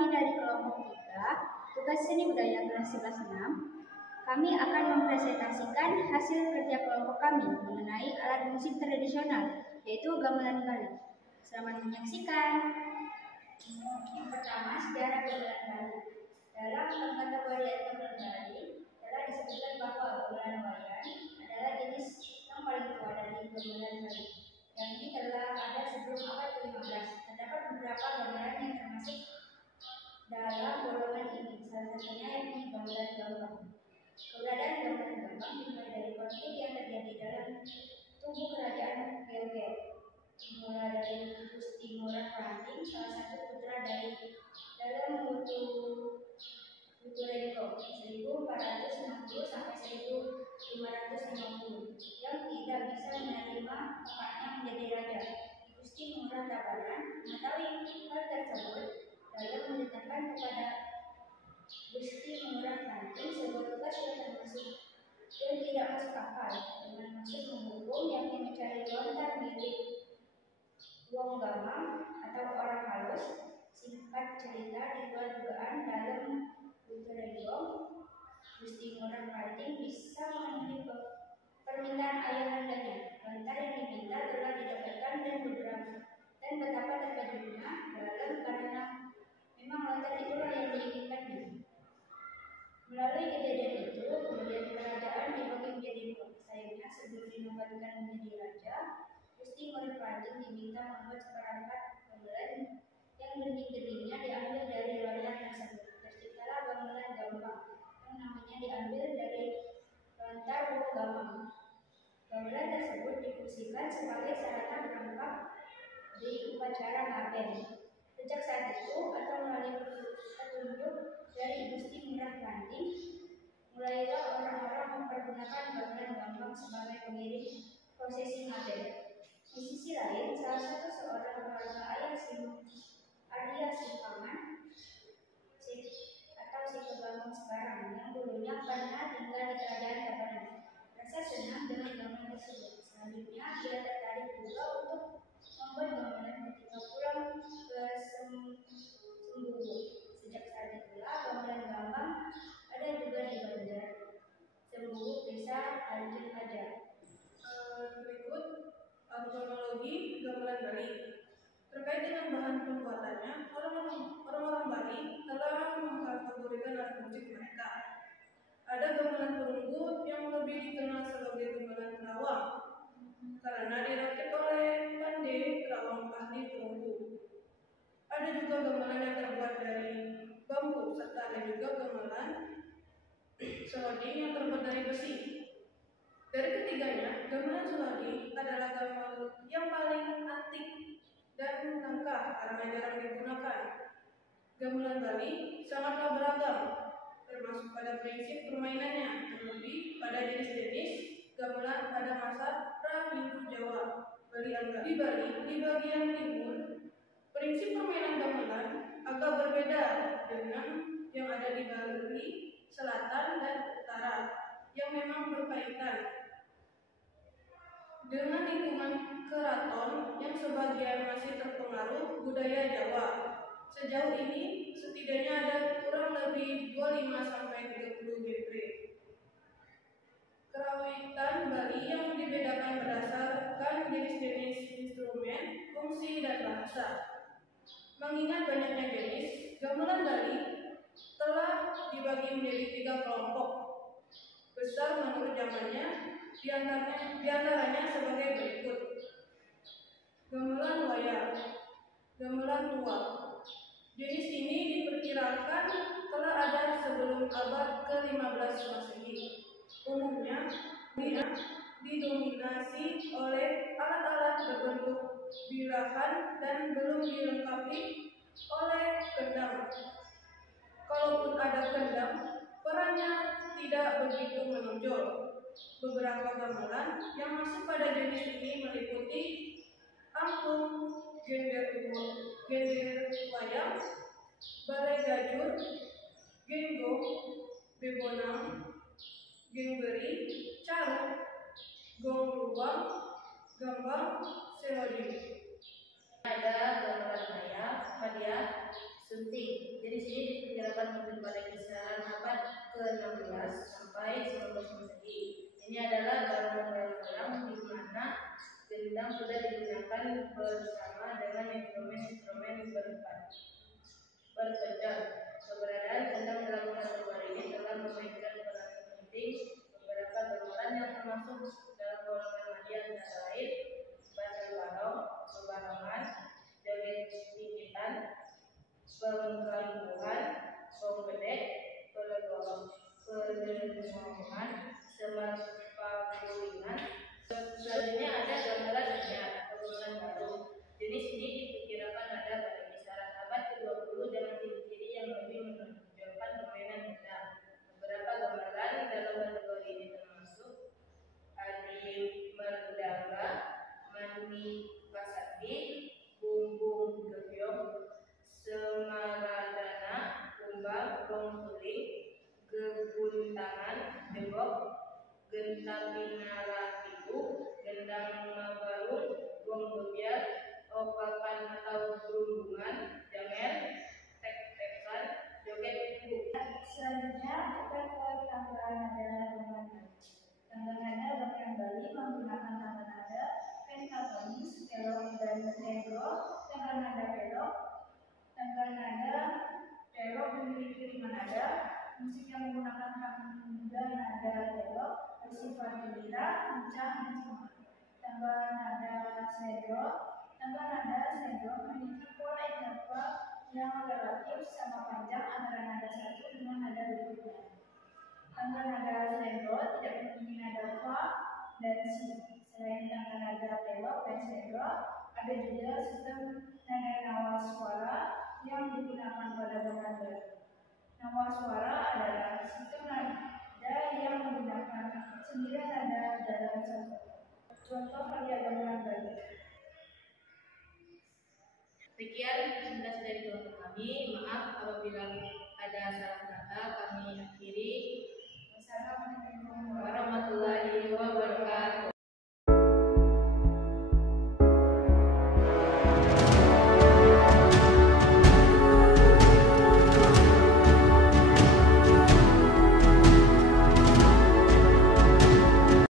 kami dari kelompok 3, tugas seni budaya kelas 11-6, kami akan mempresentasikan hasil kerja kelompok kami mengenai alat musik tradisional, yaitu gamelan Bali. Selamat menyaksikan. Yang pertama, sejarah gamelan Bali. Dalam pengkategorian gamelan Bali telah disebutkan bahwa gamelan wayan adalah jenis yang paling tua dari gamelan Bali, yang ini telah ada sebelum abad ke-15. Terdapat beberapa gamelan yang termasuk dalam golongan ini, salah satunya yakni gamelan gambang. Keberadaan gamelan gambang dimulai dari konflik yang terjadi dalam tubuh kerajaan Gelgel, dimulai dari Gusti Ngurah Ranting, salah satu putra dari dalam Buturenko 1460 sampai 1550 yang tidak bisa menerima kakaknya menjadi raja. Gusti Ngurah Tabanan mengetahui hal tersebut lalu memerintahkan kepada Gusti Ngurah Ranting sebuah tugas yang tidak masuk akal, dengan maksud menghukum yang mencari lontar milik wong gamang atau orang halus. Singkat cerita, di luar dugaan dalam Buturengo, Gusti Ngurah Ranting bisa memenuhi permintaan ayahandanya. Lontar yang diminta telah didapatkan dan betapa terkejutnya dalam karena memang lontar itulah yang diinginkannya. Melalui kejadian itu, kemudian kerajaan dibagi menjadi dua. Sayangnya, sebelum dinobatkan menjadi raja, Gusti Ngurah Ranting diminta membuat seperangkat gamelan yang benih-benihnya diambil dari lontar tersebut. Terciptalah gamelan gambang yang namanya diambil dari lontar wong gamang. Gamelan tersebut difungsikan sebagai sarana perangkat di upacara ngaben. Sejak saat itu, atau melalui petunjuk dari Gusti Ngurah Ranting, mulailah orang-orang mempergunakan gamelan gambang sebagai pengiring prosesi ngaben. Di sisi lain, salah satu seorang keluarga Arya Simpangan atau si Kegambang sekarang, yang dulunya pernah tinggal di kerajaan Tabanan, rasa senang dengan gamelan tersebut. Selanjutnya, dia tertarik juga untuk membuat gamelan ketika pulang ke Semburu. Sejak saat itulah gamelan gambang ada juga di Banjar, Semburu, bisa lanjut aja. Berikut kronologi gamelan Bali. Terkait dengan bahan pembuatannya, orang-orang Bali telah mengkategorikan alat musik mereka. Ada gamelan perunggu yang lebih dikenal sebagai gamelan Kerawang karena dirakit oleh pandai Kerawang ahli perunggu. Ada juga gamelan yang terbuat dari bambu, serta ada juga gamelan seloding yang terbuat dari besi. Dari ketiganya, gamelan seloding adalah gamelan yang paling antik dan langka karena jarang digunakan. Gamelan Bali sangatlah beragam, termasuk pada prinsip permainannya, terlebih pada jenis-jenis gamelan pada masa pra-Hindu Jawa. Di Bali, di bagian timur, prinsip permainan gamelan agak berbeda dengan yang ada di Bali Selatan dan Utara, yang memang berkaitan dengan lingkungan keraton yang sebagian masih terpengaruh budaya Jawa. Sejauh ini, setidaknya ada kurang lebih 25-30 genre kerawitan Bali yang dibedakan berdasarkan jenis-jenis instrumen, fungsi, dan bahasa. Mengingat banyaknya jenis, gamelan Bali telah dibagi menjadi 3 kelompok besar menurut zamannya, diantaranya sebagai berikut. Gamelan wayang, gamelan tua. Jenis ini diperkirakan telah ada sebelum abad ke-15 Masehi. Umumnya didominasi oleh alat-alat berbentuk bilahan dan belum dilengkapi oleh kendang. Kalaupun ada kendang, perannya tidak begitu menonjol. Beberapa gamelan yang masuk pada jenis ini meliputi angklung, gender wayang, balai gajur, genggong, bebonang, gengberi, caruk, gong luwang, gambang, seloding. Ada gamelan maya, hadiah, sunting. Jadi sini diperkirakan muncul pada kisaran abad ke-16 sampai 19 Masehi. Ini adalah dalam di mana gendang sudah digunakan bersama dengan instrumen-instrumen berpecah. Keberadaan gendang dalam kategori ini telah memainkan peran penting beberapa gamelan yang termasuk dalam golongan media antara lain basel barong, bebarengan, joget tinggitan, penggelembungan, bom gede, pelegongan, semerpagulingan. Selanjutnya ada gamelan anyar, gamelan baru. Jenis ini diperkirakan ada pada kisaran abad ke-20 dengan ciri-ciri yang lebih menonjolkan permainan gendang. Beberapa gamelan dalam kategori ini termasuk Adi Merdaga, Mani Kasati, Bumbung Gebyong, Semaradana, Kumbang, Gong Suling, Gebuntangan, Jebok, Gentapinaratiku, Gendang Mabarung, Gong Bebiar, Opapan atau Gerumbungan, Jamer, Tek-tekan, Joget Kuku. Selanjutnya kita ke tangga nada gamelan Bali. Tangga nada gamelan Bali menggunakan tangga nada pentatonis, pelok dan negro. Tangga nada pelok memiliki 5 nada. Musik yang menggunakan tangga nada pelok bersifat gembira, lincah, dan semangat. Tangga nada negro memiliki pola interval yang relatif sama panjang antara nada satu dengan nada berikutnya. Tangga nada sledro tidak memiliki nada fa dan si. Selain tangga nada pelok dan sledro, ada juga sistem nada nawaswara yang digunakan pada gamelan Bali. Nawaswara adalah sistem nada yang menggunakan 9 nada dalam satu. Contoh karya gamelan Bali. Sekian penjelasan dari kelompok kami. Maaf apabila ada salah